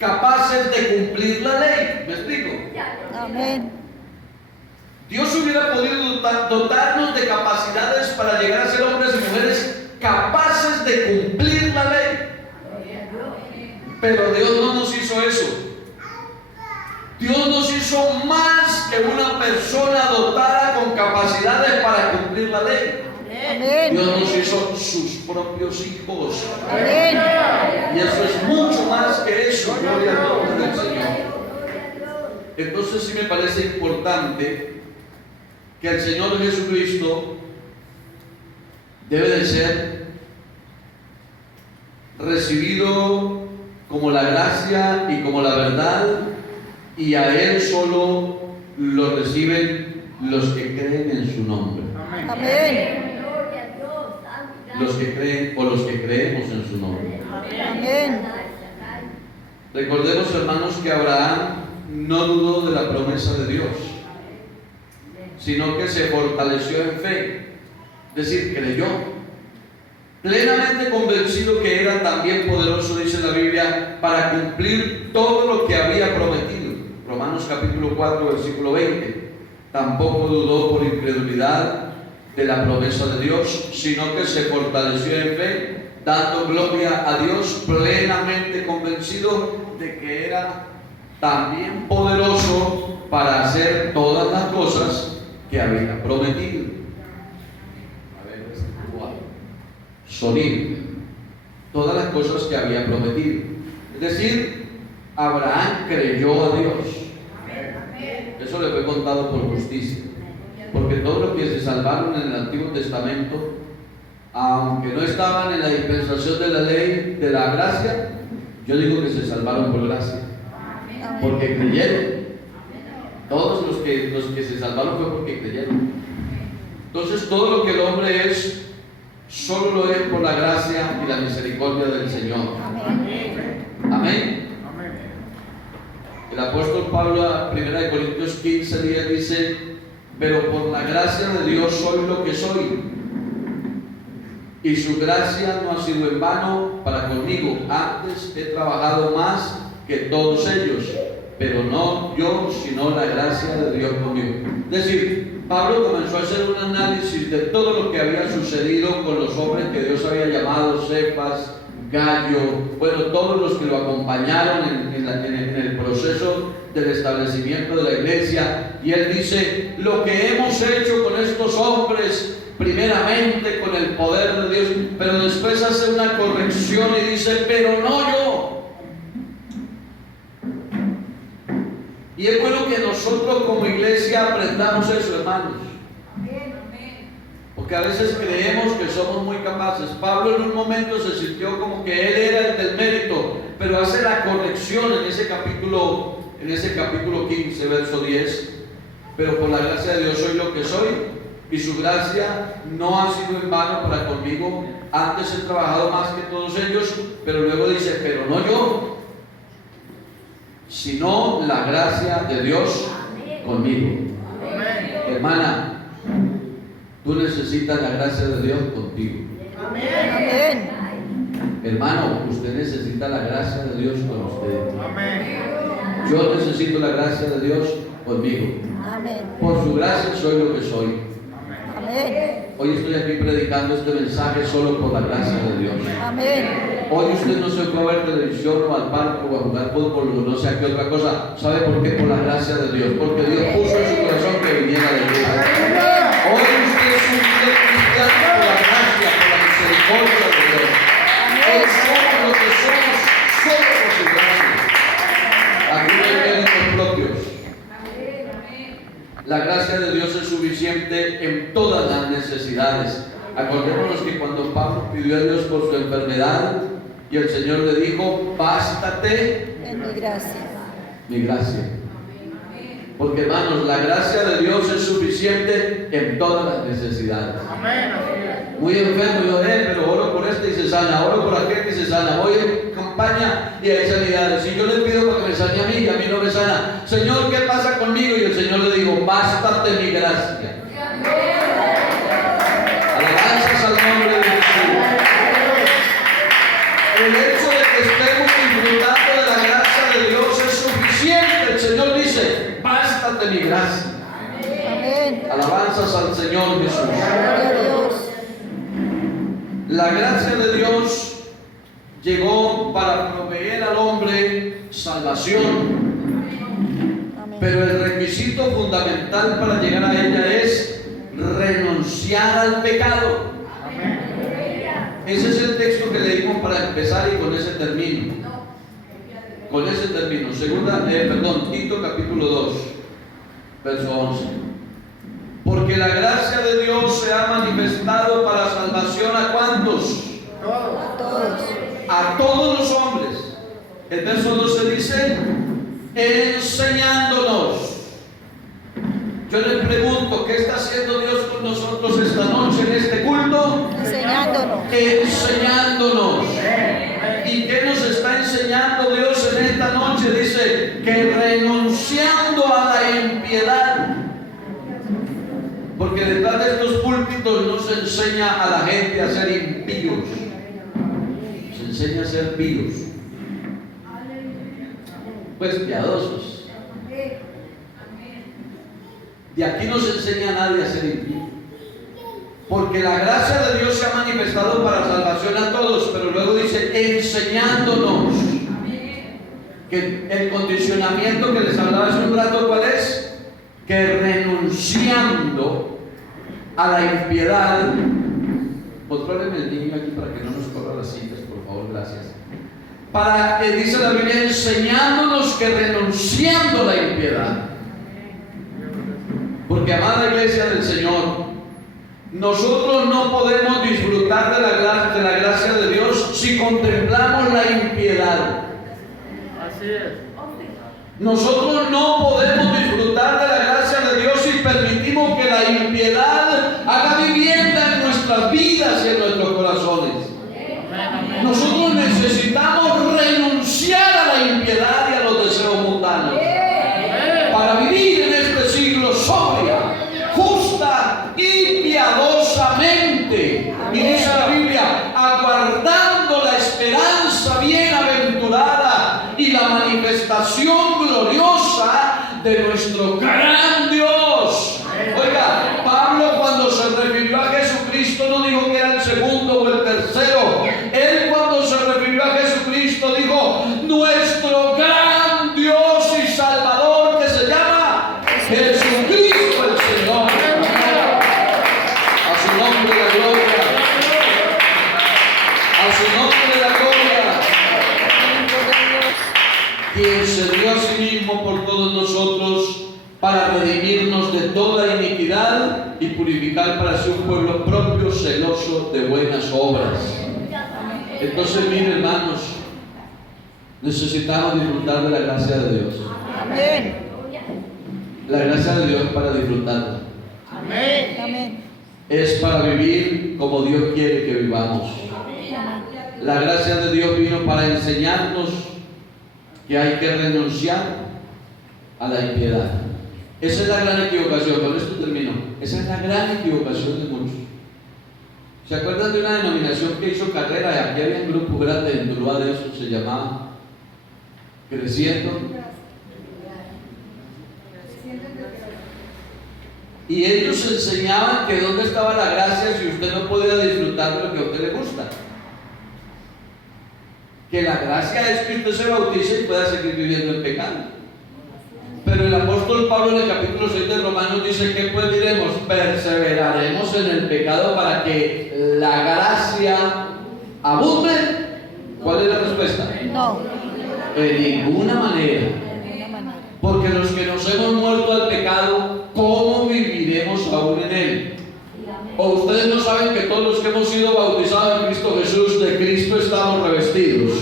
capaces de cumplir la ley. ¿Me explico? Amén. Dios hubiera podido dotarnos de capacidades para llegar a ser hombres y mujeres capaces de cumplir la ley. Pero Dios no nos hizo eso. Dios nos hizo más que una persona dotada con capacidades para cumplir la ley. Amén. Dios nos hizo sus propios hijos. Amén. Y eso es mucho más que eso. Gloria al nombre del Señor. Entonces sí me parece importante que el Señor Jesucristo debe de ser recibido como la gracia y como la verdad, y a Él solo lo reciben los que creen en su nombre. Amén. Los que creen o los que creemos en su nombre. Amén. Recordemos, hermanos, que Abraham no dudó de la promesa de Dios, sino que se fortaleció en fe, es decir, creyó, plenamente convencido que era también poderoso, dice la Biblia, para cumplir todo lo que había prometido. Romanos capítulo 4, versículo 20. Tampoco dudó por incredulidad de la promesa de Dios, sino que se fortaleció en fe, dando gloria a Dios, plenamente convencido de que era también poderoso para hacer todas las cosas que había prometido. A ver, sonido. Todas las cosas que había prometido. Es decir, Abraham creyó a Dios. Eso le fue contado por justicia. Porque todos los que se salvaron en el Antiguo Testamento, aunque no estaban en la dispensación de la ley de la gracia, yo digo que se salvaron por gracia, porque creyeron. Todos los que se salvaron fue porque creyeron. Entonces todo lo que el hombre es, solo lo es por la gracia y la misericordia del Señor. Amén. El apóstol Pablo, a 1 Corintios 15 días, dice: pero por la gracia de Dios soy lo que soy, y su gracia no ha sido en vano para conmigo. Antes he trabajado más que todos ellos, pero no yo, sino la gracia de Dios conmigo. Es decir, Pablo comenzó a hacer un análisis de todo lo que había sucedido con los hombres que Dios había llamado, Cefas, Gallo, bueno, todos los que lo acompañaron en el proceso del establecimiento de la iglesia. Y él dice: lo que hemos hecho con estos hombres, primeramente con el poder de Dios, pero después hace una corrección y dice: pero no yo. Y es bueno que nosotros como iglesia aprendamos eso, hermanos, porque a veces creemos que somos muy capaces. Pablo en un momento se sintió como que él era el del mérito, pero hace la corrección en ese capítulo 15, verso 10. Pero por la gracia de Dios soy lo que soy, y su gracia no ha sido en vano para conmigo. Antes he trabajado más que todos ellos, pero luego dice: pero no yo, sino la gracia de Dios conmigo. Hermana, tú necesitas la gracia de Dios contigo. Amén. Hermano, usted necesita la gracia de Dios con usted. Yo necesito la gracia de Dios conmigo. Amén. Por su gracia soy lo que soy. Amén. Hoy estoy aquí predicando este mensaje solo por la gracia de Dios. Amén. Hoy usted no se fue a ver televisión o al parque o a jugar fútbol o no sé a qué otra cosa. ¿Sabe por qué? Por la gracia de Dios. Porque Dios puso en su corazón que viniera de Dios. Hoy usted es un fiel cristiano por la gracia, por la misericordia de Dios. Hoy somos lo que somos solo por su gracia. Aquí no hay méritos propios. La gracia de Dios es suficiente en todas las necesidades. Acordémonos que cuando Pablo pidió a Dios por su enfermedad, y el Señor le dijo: bástate En mi gracia. mi gracia. Porque, hermanos, la gracia de Dios es suficiente en todas las necesidades. Muy enfermo yo de él, pero oro por este y se sana, oro por aquel y se sana, voy en campaña y hay sanidades. Y yo le pido para que me sane a mí y a mí no me sana. Señor, ¿qué pasa conmigo? Y el Señor le dijo: bástate mi gracia. Alabanzas al nombre de Jesús. El hecho de que estemos disfrutando de la gracia de salvación. Amén. Pero el requisito fundamental para llegar a ella es renunciar al pecado. Ese es el texto que leímos para empezar y con ese termino. Con ese termino. Tito capítulo 2, verso 11. Porque la gracia de Dios se ha manifestado para salvación ¿a cuántos? Todos. A todos los hombres. El verso 12 dice, enseñándonos. Yo le pregunto, ¿qué está haciendo Dios con nosotros esta noche en este culto? Enseñándonos. Enseñándonos. ¿Y qué nos está enseñando Dios en esta noche? Dice que renunciando a la impiedad. Porque detrás de estos púlpitos no se enseña a la gente a ser impíos. Se enseña a ser píos. Pues piadosos. De aquí no se enseña a nadie a ser impío. Porque la gracia de Dios se ha manifestado para salvación a todos, pero luego dice enseñándonos. Que el condicionamiento que les hablaba hace un rato, ¿cuál es? Que renunciando a la impiedad. Controlen el niño aquí para que no nos corra las sillas, por favor, gracias. Para que dice la Biblia, enseñándonos que renunciando a la impiedad. Porque, amada iglesia del Señor, nosotros no podemos disfrutar de la gracia de Dios si contemplamos la impiedad. Así es. Nosotros no podemos disfrutar de la gracia de Dios si permitimos que la impiedad haga vivienda en nuestras vidas y en nuestros corazones. Nosotros necesitamos renunciar a la impiedad y a los deseos mundanos para vivir en este siglo sobria, justa y piadosamente. Y dice la Biblia, aguardando la esperanza bienaventurada y la manifestación gloriosa de nuestro gran Dios. Oiga, Pablo cuando se refirió a Jesucristo no dijo que era el segundo o el tercero. Él cuando se refirió a Jesucristo dijo, nuestro gran Dios y Salvador, que se llama Jesucristo el Señor. A su nombre la gloria. A su nombre la gloria. Quien se dio a sí mismo por todos nosotros para redimirnos de toda iniquidad y purificar para sí un pueblo propio, celoso de buenas obras. Entonces, miren, hermanos, necesitamos disfrutar de la gracia de Dios. Amén. La gracia de Dios es para disfrutarla. Amén. Amén. Es para vivir como Dios quiere que vivamos. La gracia de Dios vino para enseñarnos que hay que renunciar a la impiedad. Esa es la gran equivocación. Con esto termino. Esa es la gran equivocación de muchos. ¿Se acuerdan de una denominación que hizo carrera? Y aquí había un grupo grande en Tuluá de eso, se llamaba Creciendo. Y ellos enseñaban que dónde estaba la gracia si usted no podía disfrutar de lo que a usted le gusta. Que la gracia es que usted se bautice y pueda seguir viviendo en pecado. Pero el apóstol Pablo en el capítulo 6 de Romanos dice que pues diremos, perseveraremos en el pecado para que la gracia abunde. ¿Cuál es la respuesta? No. De ninguna manera. Porque los que nos hemos muerto al pecado, ¿cómo viviremos aún en él? ¿O ustedes no saben que todos los que hemos sido bautizados en Cristo Jesús, de Cristo estamos revestidos?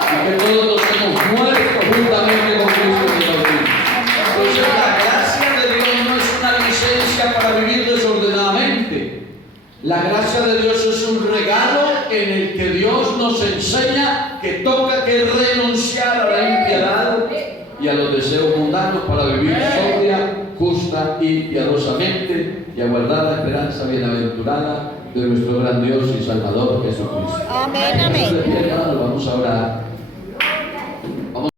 Y que todos nos hemos muerto juntamente con Cristo en el bautismo. Entonces la gracia de Dios no es una licencia para vivir desordenadamente. La gracia de Dios es un regalo en el que Dios nos enseña que toca que renunciar a la impiedad y a los deseos mundanos para vivir sobria, justa y piadosamente y aguardar la esperanza bienaventurada de nuestro gran Dios y Salvador Jesucristo. Amén, amén. Vamos a orar.